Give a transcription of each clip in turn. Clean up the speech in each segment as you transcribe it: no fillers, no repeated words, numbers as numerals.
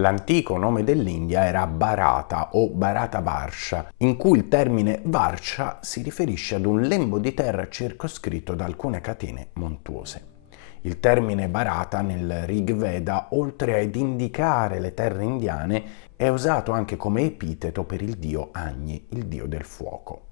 L'antico nome dell'India era Bharata o Bharatavarsha, in cui il termine Varsha si riferisce ad un lembo di terra circoscritto da alcune catene montuose. Il termine Bharata nel Rig Veda, oltre ad indicare le terre indiane, è usato anche come epiteto per il dio Agni, il dio del fuoco.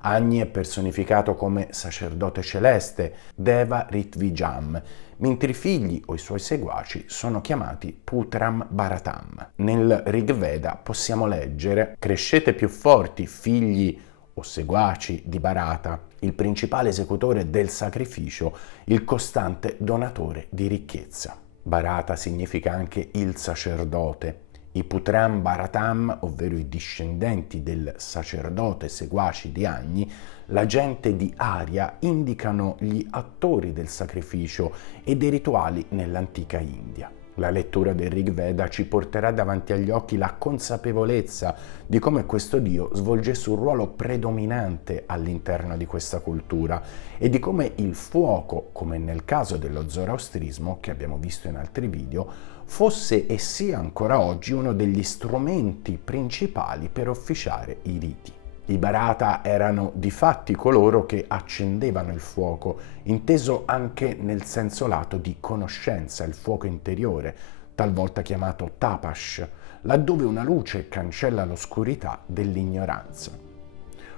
Agni è personificato come sacerdote celeste, Deva Ritvijam, mentre i figli o i suoi seguaci sono chiamati Putram Bharatam. Nel Rig Veda possiamo leggere: crescete più forti, figli o seguaci di Bharata, il principale esecutore del sacrificio, il costante donatore di ricchezza. Bharata significa anche il sacerdote. I Putram Bharatam, ovvero i discendenti del sacerdote seguaci di Agni, la gente di Arya, indicano gli attori del sacrificio e dei rituali nell'antica India. La lettura del Rig Veda ci porterà davanti agli occhi la consapevolezza di come questo dio svolgesse un ruolo predominante all'interno di questa cultura e di come il fuoco, come nel caso dello zoroastrismo che abbiamo visto in altri video, fosse e sia ancora oggi uno degli strumenti principali per officiare i riti. I Bharata erano difatti coloro che accendevano il fuoco, inteso anche nel senso lato di conoscenza, il fuoco interiore, talvolta chiamato tapash, laddove una luce cancella l'oscurità dell'ignoranza.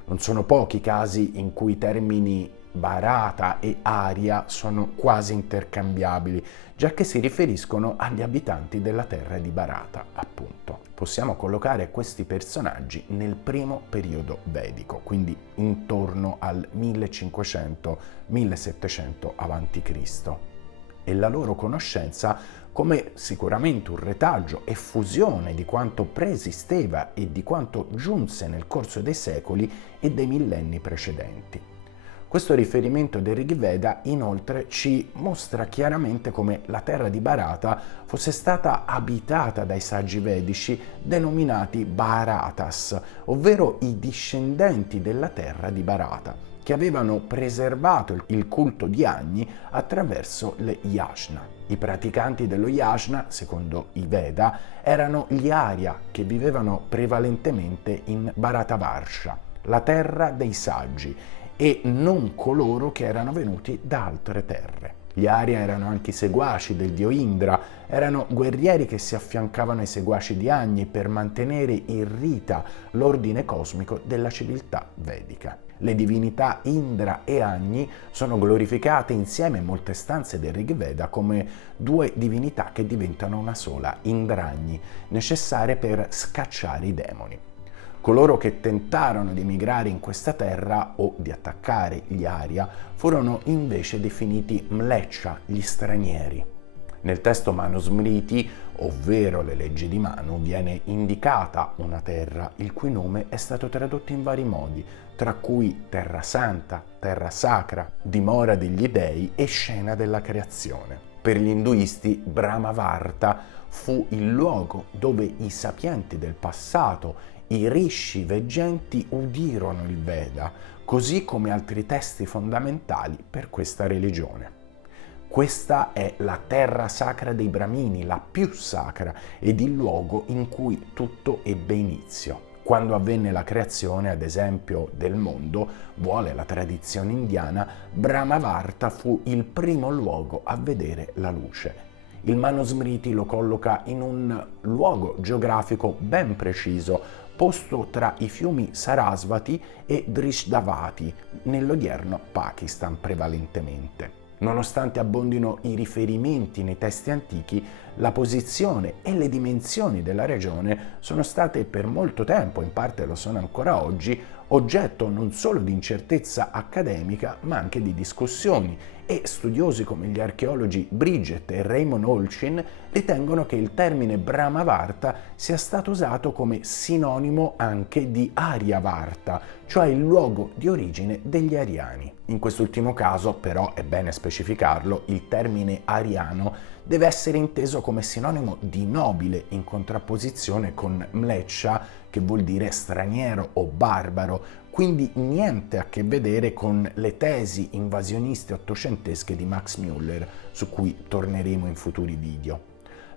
Non sono pochi i casi in cui i termini Bharata e Arya sono quasi intercambiabili, già che si riferiscono agli abitanti della terra di Bharata, appunto. Possiamo collocare questi personaggi nel primo periodo vedico, quindi intorno al 1500-1700 a.C. e la loro conoscenza come sicuramente un retaggio e fusione di quanto preesisteva e di quanto giunse nel corso dei secoli e dei millenni precedenti. Questo riferimento del Rig Veda inoltre ci mostra chiaramente come la terra di Bharata fosse stata abitata dai saggi vedici denominati Bharatas, ovvero i discendenti della terra di Bharata, che avevano preservato il culto di Agni attraverso le yajna. I praticanti dello yajna, secondo i Veda, erano gli Arya che vivevano prevalentemente in Bharatavarsha, la terra dei saggi, e non coloro che erano venuti da altre terre. Gli Arya erano anche i seguaci del dio Indra, erano guerrieri che si affiancavano ai seguaci di Agni per mantenere irrita l'ordine cosmico della civiltà vedica. Le divinità Indra e Agni sono glorificate insieme in molte stanze del Rig Veda come due divinità che diventano una sola, Indragni, necessarie per scacciare i demoni. Coloro che tentarono di emigrare in questa terra o di attaccare gli Arya furono invece definiti Mleccia, gli stranieri. Nel testo Manusmriti, ovvero le leggi di Manu, viene indicata una terra il cui nome è stato tradotto in vari modi, tra cui terra santa, terra sacra, dimora degli dei e scena della creazione. Per gli induisti Brahmavarta fu il luogo dove i sapienti del passato, i rishi veggenti, udirono il Veda, così come altri testi fondamentali per questa religione. Questa è la terra sacra dei Brahmini, la più sacra, ed il luogo in cui tutto ebbe inizio. Quando avvenne la creazione, ad esempio, del mondo, vuole la tradizione indiana, Brahmavarta fu il primo luogo a vedere la luce. Il Manusmriti lo colloca in un luogo geografico ben preciso, posto tra i fiumi Sarasvati e Drishdavati, nell'odierno Pakistan prevalentemente. Nonostante abbondino i riferimenti nei testi antichi, la posizione e le dimensioni della regione sono state per molto tempo, in parte lo sono ancora oggi, oggetto non solo di incertezza accademica, ma anche di discussioni, e studiosi come gli archeologi Bridget e Raymond Olchin ritengono che il termine Brahmavarta sia stato usato come sinonimo anche di Aryavarta, cioè il luogo di origine degli ariani. In quest'ultimo caso, però, è bene specificarlo, il termine ariano deve essere inteso come sinonimo di nobile, in contrapposizione con mleccia, che vuol dire straniero o barbaro, quindi niente a che vedere con le tesi invasioniste ottocentesche di Max Müller, su cui torneremo in futuri video.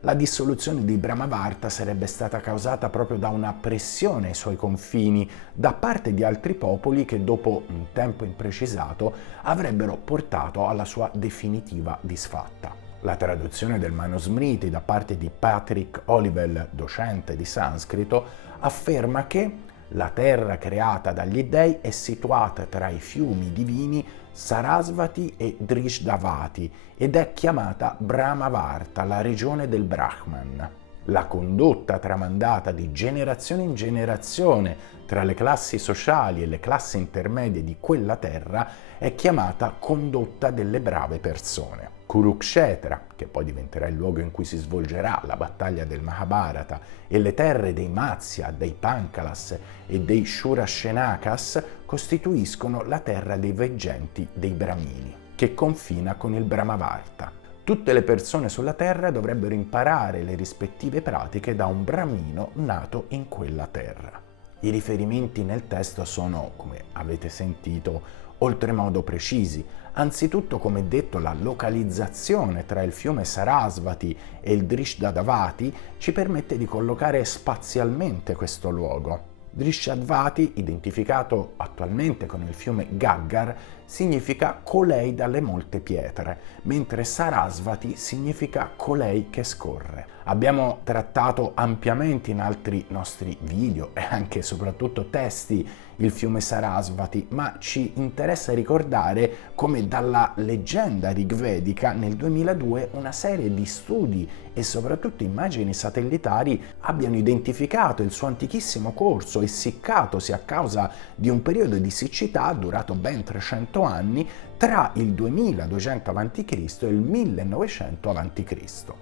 La dissoluzione di Brahmavarta sarebbe stata causata proprio da una pressione ai suoi confini da parte di altri popoli che dopo un tempo imprecisato avrebbero portato alla sua definitiva disfatta. La traduzione del Manusmriti da parte di Patrick Olivelle, docente di sanscrito, afferma che la terra creata dagli dei è situata tra i fiumi divini Sarasvati e Drishdavati ed è chiamata Brahmavarta, la regione del Brahman. La condotta tramandata di generazione in generazione tra le classi sociali e le classi intermedie di quella terra è chiamata condotta delle brave persone. Kurukshetra, che poi diventerà il luogo in cui si svolgerà la battaglia del Mahabharata, e le terre dei Matsya, dei Pankalas e dei Shurashenakas costituiscono la terra dei veggenti dei Brahmini, che confina con il Brahmavarta. Tutte le persone sulla terra dovrebbero imparare le rispettive pratiche da un Brahmino nato in quella terra. I riferimenti nel testo sono, come avete sentito, oltremodo precisi. Anzitutto, come detto, la localizzazione tra il fiume Sarasvati e il Drishdavati ci permette di collocare spazialmente questo luogo. Drishdavati, identificato attualmente con il fiume Gaggar, significa colei dalle molte pietre, mentre Sarasvati significa colei che scorre. Abbiamo trattato ampiamente in altri nostri video e anche e soprattutto testi il fiume Sarasvati, ma ci interessa ricordare come dalla leggenda rigvedica nel 2002 una serie di studi e soprattutto immagini satellitari abbiano identificato il suo antichissimo corso essiccatosi a causa di un periodo di siccità durato ben 300 anni tra il 2200 a.C. e il 1900 a.C.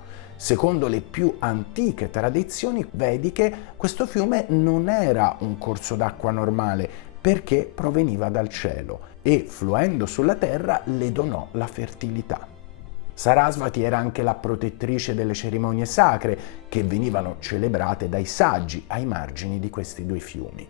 Secondo le più antiche tradizioni vediche, questo fiume non era un corso d'acqua normale perché proveniva dal cielo e, fluendo sulla terra, le donò la fertilità. Sarasvati era anche la protettrice delle cerimonie sacre che venivano celebrate dai saggi ai margini di questi due fiumi.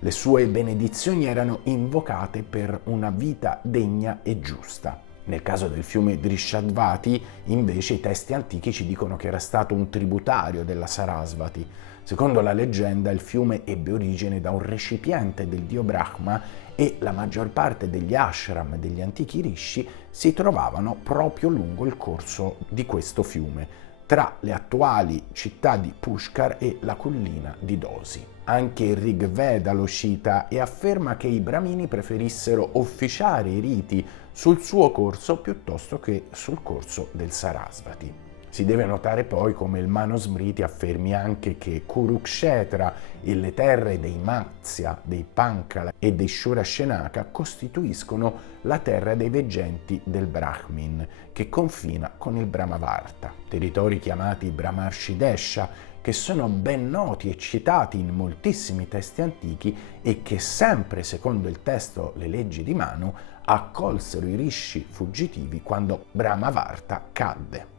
Le sue benedizioni erano invocate per una vita degna e giusta. Nel caso del fiume Drishdavati, invece, i testi antichi ci dicono che era stato un tributario della Sarasvati. Secondo la leggenda, il fiume ebbe origine da un recipiente del dio Brahma e la maggior parte degli ashram degli antichi rishi si trovavano proprio lungo il corso di questo fiume, tra le attuali città di Pushkar e la collina di Dosi. Anche il Rig Veda lo cita e afferma che i Brahmini preferissero officiare i riti sul suo corso piuttosto che sul corso del Sarasvati. Si deve notare poi come il Manusmriti affermi anche che Kurukshetra e le terre dei Matsya, dei Pankala e dei Shurashenaka costituiscono la terra dei veggenti del Brahmin, che confina con il Brahmavarta. Territori chiamati Brahmarshidesha, che sono ben noti e citati in moltissimi testi antichi e che sempre, secondo il testo Le leggi di Manu, accolsero i rishi fuggitivi quando Brahmavarta cadde.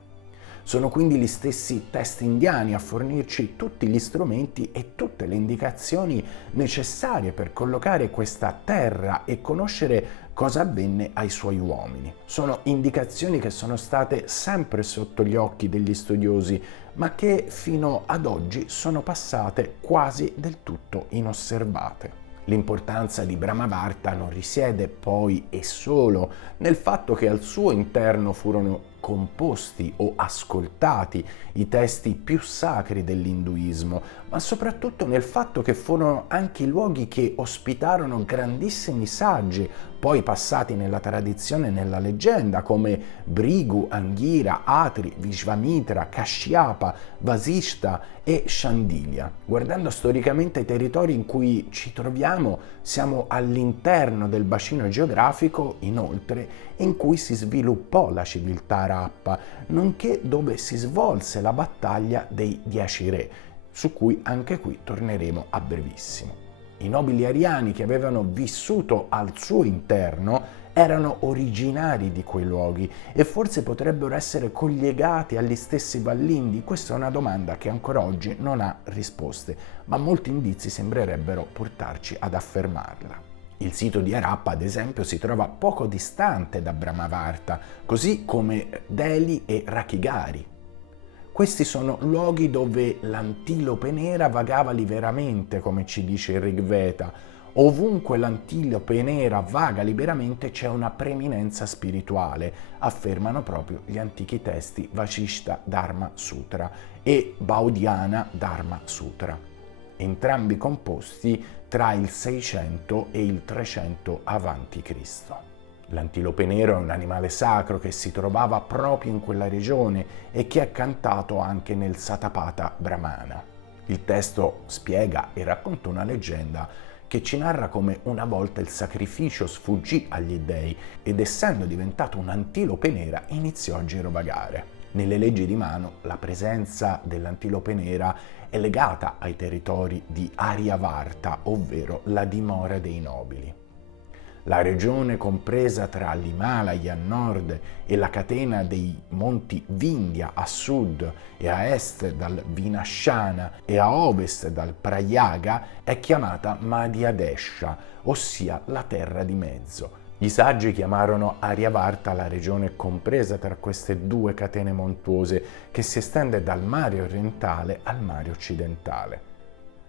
Sono quindi gli stessi testi indiani a fornirci tutti gli strumenti e tutte le indicazioni necessarie per collocare questa terra e conoscere cosa avvenne ai suoi uomini. Sono indicazioni che sono state sempre sotto gli occhi degli studiosi, ma che fino ad oggi sono passate quasi del tutto inosservate. L'importanza di Brahmavarta non risiede poi e solo nel fatto che al suo interno furono composti o ascoltati i testi più sacri dell'induismo, ma soprattutto nel fatto che furono anche i luoghi che ospitarono grandissimi saggi, poi passati nella tradizione e nella leggenda, come Brigu, Anghira, Atri, Vishvamitra, Kashyapa, Vasishta e Shandilya. Guardando storicamente i territori in cui ci troviamo, siamo all'interno del bacino geografico, inoltre, in cui si sviluppò la civiltà Harappa, nonché dove si svolse la battaglia dei 10 re, su cui anche qui torneremo a brevissimo. I nobili ariani che avevano vissuto al suo interno erano originari di quei luoghi e forse potrebbero essere collegati agli stessi Vallindi? Questa è una domanda che ancora oggi non ha risposte, ma molti indizi sembrerebbero portarci ad affermarla. Il sito di Harappa, ad esempio, si trova poco distante da Brahmavarta, così come Delhi e Rakhigarhi. Questi sono luoghi dove l'antilope nera vagava liberamente, come ci dice il Rig Veda. Ovunque l'antilope nera vaga liberamente c'è una preeminenza spirituale, affermano proprio gli antichi testi Vasishta Dharma Sutra e Baudhayana Dharma Sutra, entrambi composti tra il 600 e il 300 a.C. L'antilope nero è un animale sacro che si trovava proprio in quella regione e che è cantato anche nel Satapatha Brahmana. Il testo spiega e racconta una leggenda che ci narra come una volta il sacrificio sfuggì agli dei ed essendo diventato un'antilope nera iniziò a girovagare. Nelle leggi di Manu la presenza dell'antilope nera è legata ai territori di Aryavarta, ovvero la dimora dei nobili. La regione compresa tra l'Himalaya a nord e la catena dei monti Vindhya a sud e a est dal Vinashana e a ovest dal Prayaga è chiamata Madhya Desha, ossia la terra di mezzo. I saggi chiamarono Aryavarta la regione compresa tra queste due catene montuose che si estende dal mare orientale al mare occidentale.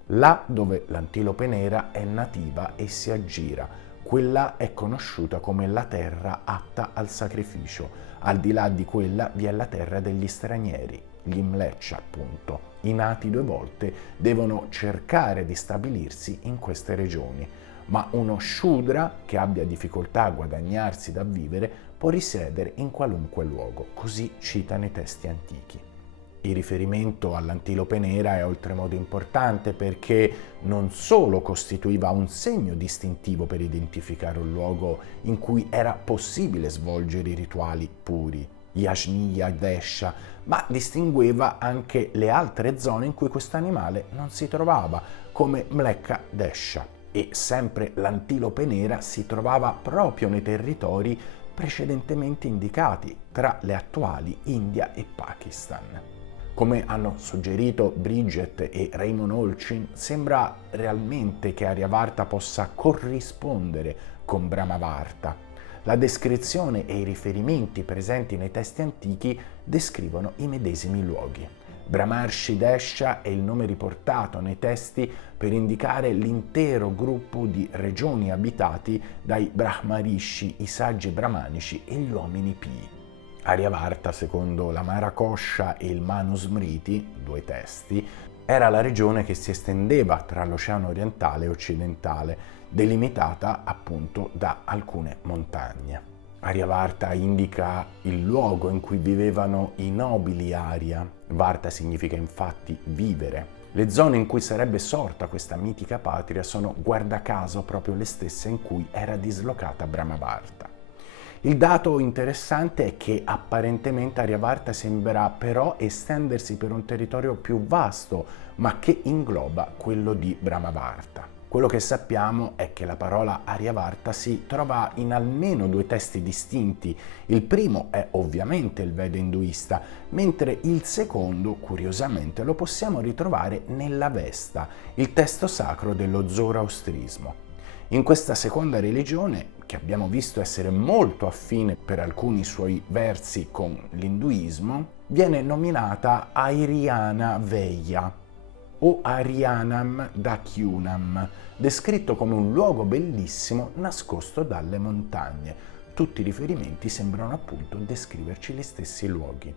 Là dove l'antilope nera è nativa e si aggira, quella è conosciuta come la terra atta al sacrificio. Al di là di quella vi è la terra degli stranieri, gli Mleccha appunto. I nati 2 volte devono cercare di stabilirsi in queste regioni, ma uno Shudra che abbia difficoltà a guadagnarsi da vivere può risiedere in qualunque luogo, così citano i testi antichi. Il riferimento all'antilope nera è oltremodo importante perché non solo costituiva un segno distintivo per identificare un luogo in cui era possibile svolgere i rituali puri, Yajniya Desha, ma distingueva anche le altre zone in cui questo animale non si trovava, come Mleccha Desha. E sempre l'antilope nera si trovava proprio nei territori precedentemente indicati, tra le attuali India e Pakistan. Come hanno suggerito Bridget e Raymond Olchin, sembra realmente che Aryavarta possa corrispondere con Brahmavarta. La descrizione e i riferimenti presenti nei testi antichi descrivono i medesimi luoghi. Brahmarshi Desha è il nome riportato nei testi per indicare l'intero gruppo di regioni abitati dai Brahmarishi, i saggi brahmanici e gli uomini pii. Aryavarta, secondo la Marakosha e il Manusmriti, 2 testi, era la regione che si estendeva tra l'Oceano orientale e occidentale, delimitata appunto da alcune montagne. Aryavarta indica il luogo in cui vivevano i nobili Arya. Varta significa infatti vivere. Le zone in cui sarebbe sorta questa mitica patria sono guarda caso proprio le stesse in cui era dislocata Brahmavarta. Il dato interessante è che apparentemente Aryavarta sembra però estendersi per un territorio più vasto, ma che ingloba quello di Brahmavarta. Quello che sappiamo è che la parola Aryavarta si trova in almeno 2 testi distinti. Il primo è ovviamente il Veda induista, mentre il secondo, curiosamente, lo possiamo ritrovare nell'Avesta, il testo sacro dello zoroastrismo. In questa seconda religione, che abbiamo visto essere molto affine per alcuni suoi versi con l'induismo, viene nominata Airyana Veya o Aryanam Dakyunam, descritto come un luogo bellissimo nascosto dalle montagne. Tutti i riferimenti sembrano appunto descriverci gli stessi luoghi.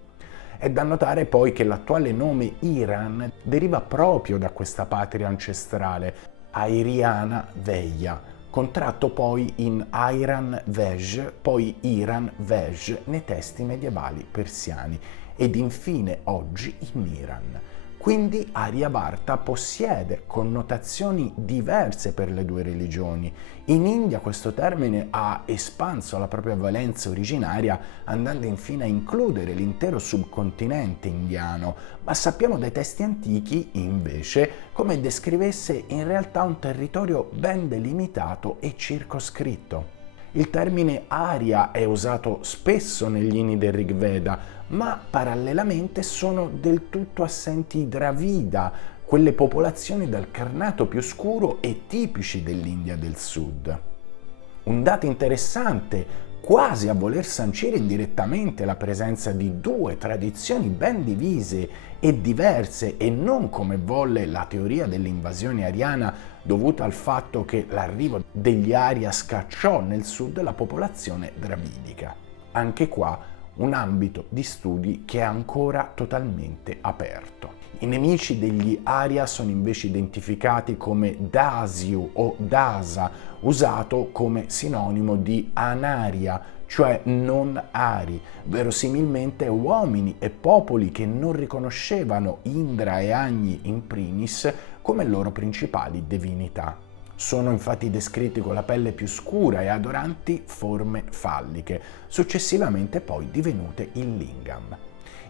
È da notare poi che l'attuale nome Iran deriva proprio da questa patria ancestrale, Airyana Veya, contratto poi in Airan Vej, poi Iran Vej nei testi medievali persiani ed infine oggi in Iran. Quindi Aryavarta possiede connotazioni diverse per le 2 religioni. In India questo termine ha espanso la propria valenza originaria, andando infine a includere l'intero subcontinente indiano, ma sappiamo dai testi antichi, invece, come descrivesse in realtà un territorio ben delimitato e circoscritto. Il termine Arya è usato spesso negli inni del Rig Veda, ma parallelamente sono del tutto assenti i Dravida, quelle popolazioni dal carnato più scuro e tipici dell'India del Sud. Un dato interessante quasi a voler sancire indirettamente la presenza di due tradizioni ben divise e diverse, e non come volle la teoria dell'invasione ariana dovuta al fatto che l'arrivo degli Aria scacciò nel sud la popolazione dravidica. Anche qua un ambito di studi che è ancora totalmente aperto. I nemici degli Aria sono invece identificati come Dasiu o Dasa, usato come sinonimo di anaria, cioè non ari, verosimilmente uomini e popoli che non riconoscevano Indra e Agni in primis come loro principali divinità. Sono infatti descritti con la pelle più scura e adoranti forme falliche, successivamente poi divenute il lingam.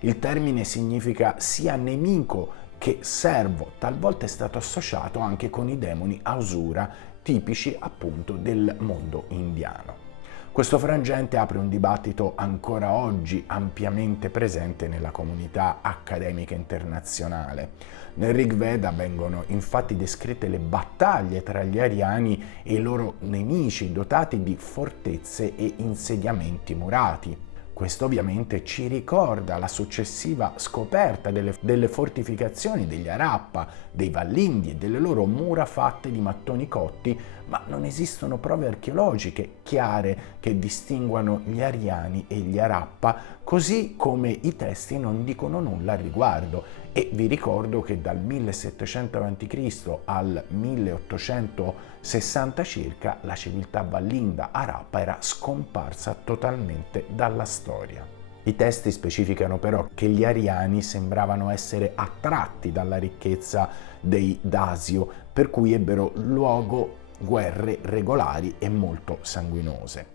Il termine significa sia nemico che servo, talvolta è stato associato anche con i demoni Asura, tipici appunto del mondo indiano. Questo frangente apre un dibattito ancora oggi ampiamente presente nella comunità accademica internazionale. Nel Rig Veda vengono infatti descritte le battaglie tra gli ariani e i loro nemici dotati di fortezze e insediamenti murati. Questo ovviamente ci ricorda la successiva scoperta delle fortificazioni degli Harappa, dei Vallindi e delle loro mura fatte di mattoni cotti, ma non esistono prove archeologiche chiare che distinguano gli Ariani e gli Harappa, così come i testi non dicono nulla al riguardo. E vi ricordo che dal 1700 a.C. al 1860 circa la civiltà vallinda Harappa era scomparsa totalmente dalla storia. I testi specificano però che gli ariani sembravano essere attratti dalla ricchezza dei Dasio, per cui ebbero luogo guerre regolari e molto sanguinose.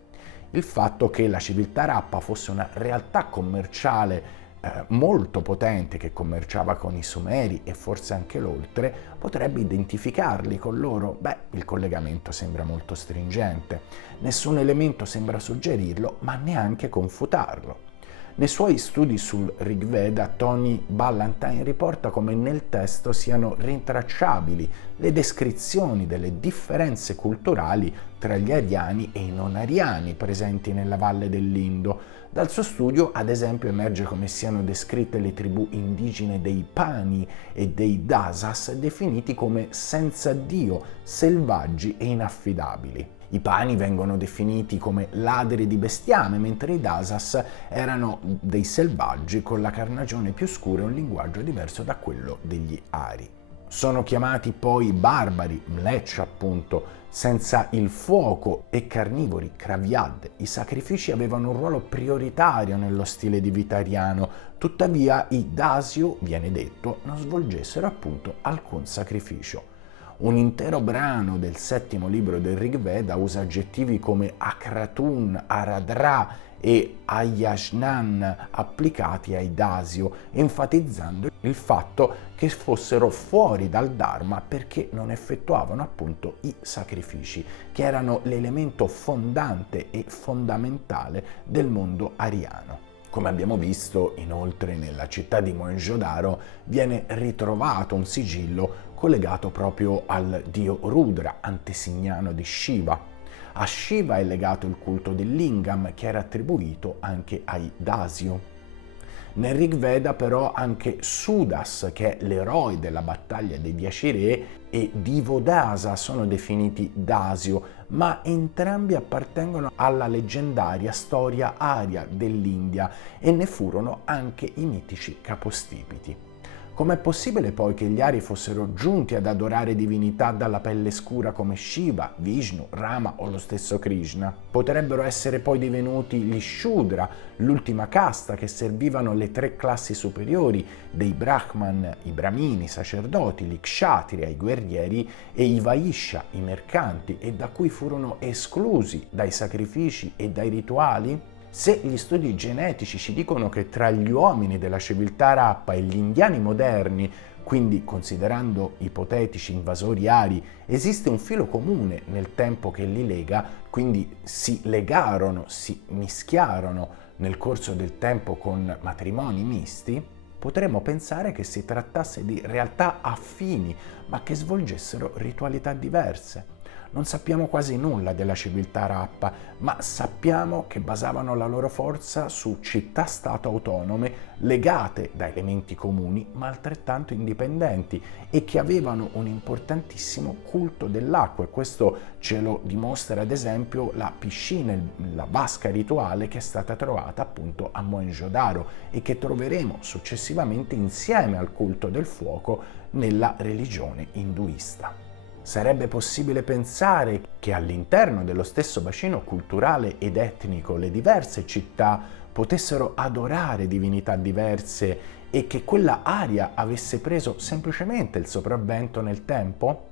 Il fatto che la civiltà Harappa fosse una realtà commerciale molto potente che commerciava con i Sumeri e forse anche l'oltre, potrebbe identificarli con loro? Beh, il collegamento sembra molto stringente. Nessun elemento sembra suggerirlo, ma neanche confutarlo. Nei suoi studi sul Rig Veda, Tony Ballantyne riporta come nel testo siano rintracciabili le descrizioni delle differenze culturali tra gli ariani e i non ariani presenti nella valle dell'Indo. Dal suo studio, ad esempio, emerge come siano descritte le tribù indigene dei Pani e dei Dasas, definiti come senza Dio, selvaggi e inaffidabili. I Pani vengono definiti come ladri di bestiame, mentre i Dasas erano dei selvaggi con la carnagione più scura e un linguaggio diverso da quello degli Ari. Sono chiamati poi barbari, mlech appunto, senza il fuoco, e carnivori, kravyad. I sacrifici avevano un ruolo prioritario nello stile di vita ariano, tuttavia i Dasio, viene detto, non svolgessero appunto alcun sacrificio. Un intero brano del settimo libro del Rig Veda usa aggettivi come Akratun, Aradra e Ayashnan applicati ai Dasio, enfatizzando il fatto che fossero fuori dal Dharma perché non effettuavano appunto i sacrifici, che erano l'elemento fondante e fondamentale del mondo ariano. Come abbiamo visto, inoltre, nella città di Mohenjo-daro viene ritrovato un sigillo collegato proprio al dio Rudra, antesignano di Shiva. A Shiva è legato il culto del lingam, che era attribuito anche ai Dasio. Nel Rig Veda però anche Sudas, che è l'eroe della battaglia dei 10 re, e Divodasa sono definiti Dasio, ma entrambi appartengono alla leggendaria storia aria dell'India e ne furono anche i mitici capostipiti. Com'è possibile poi che gli Ari fossero giunti ad adorare divinità dalla pelle scura come Shiva, Vishnu, Rama o lo stesso Krishna? Potrebbero essere poi divenuti gli Shudra, l'ultima casta che servivano le 3 classi superiori dei Brahman, i Brahmini, i sacerdoti, gli Kshatriya, i guerrieri, e i Vaishya, i mercanti, e da cui furono esclusi dai sacrifici e dai rituali? Se gli studi genetici ci dicono che tra gli uomini della civiltà Harappa e gli indiani moderni, quindi considerando ipotetici invasori ari, esiste un filo comune nel tempo che li lega, quindi si legarono, si mischiarono nel corso del tempo con matrimoni misti, potremmo pensare che si trattasse di realtà affini, ma che svolgessero ritualità diverse. Non sappiamo quasi nulla della civiltà Harappa, ma sappiamo che basavano la loro forza su città-stato autonome legate da elementi comuni ma altrettanto indipendenti e che avevano un importantissimo culto dell'acqua, e questo ce lo dimostra ad esempio la piscina, la vasca rituale che è stata trovata appunto a Mohenjo-daro e che troveremo successivamente insieme al culto del fuoco nella religione induista. Sarebbe possibile pensare che all'interno dello stesso bacino culturale ed etnico le diverse città potessero adorare divinità diverse e che quella area avesse preso semplicemente il sopravvento nel tempo?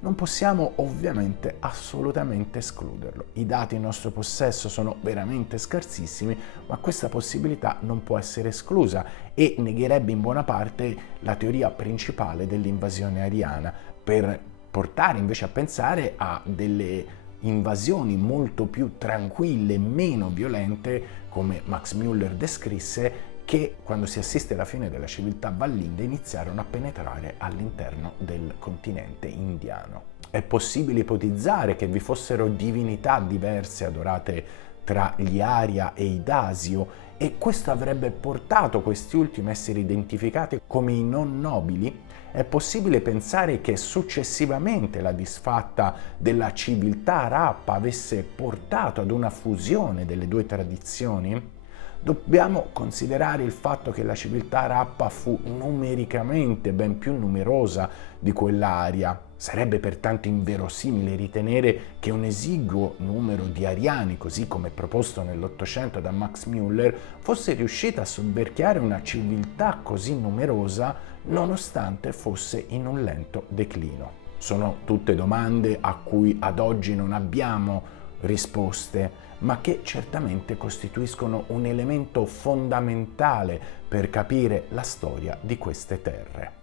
Non possiamo ovviamente assolutamente escluderlo. I dati in nostro possesso sono veramente scarsissimi, ma questa possibilità non può essere esclusa e negherebbe in buona parte la teoria principale dell'invasione ariana, per portare invece a pensare a delle invasioni molto più tranquille, meno violente, come Max Müller descrisse, che quando si assiste alla fine della civiltà vallinde iniziarono a penetrare all'interno del continente indiano. È possibile ipotizzare che vi fossero divinità diverse adorate tra gli Arya e i Dasio, e questo avrebbe portato questi ultimi a essere identificati come i non nobili? È possibile pensare che successivamente la disfatta della civiltà Harappa avesse portato ad una fusione delle due tradizioni? Dobbiamo considerare il fatto che la civiltà Harappa fu numericamente ben più numerosa di quella Arya. Sarebbe pertanto inverosimile ritenere che un esiguo numero di ariani, così come proposto nell'Ottocento da Max Müller, fosse riuscita a soverchiare una civiltà così numerosa nonostante fosse in un lento declino. Sono tutte domande a cui ad oggi non abbiamo risposte, ma che certamente costituiscono un elemento fondamentale per capire la storia di queste terre.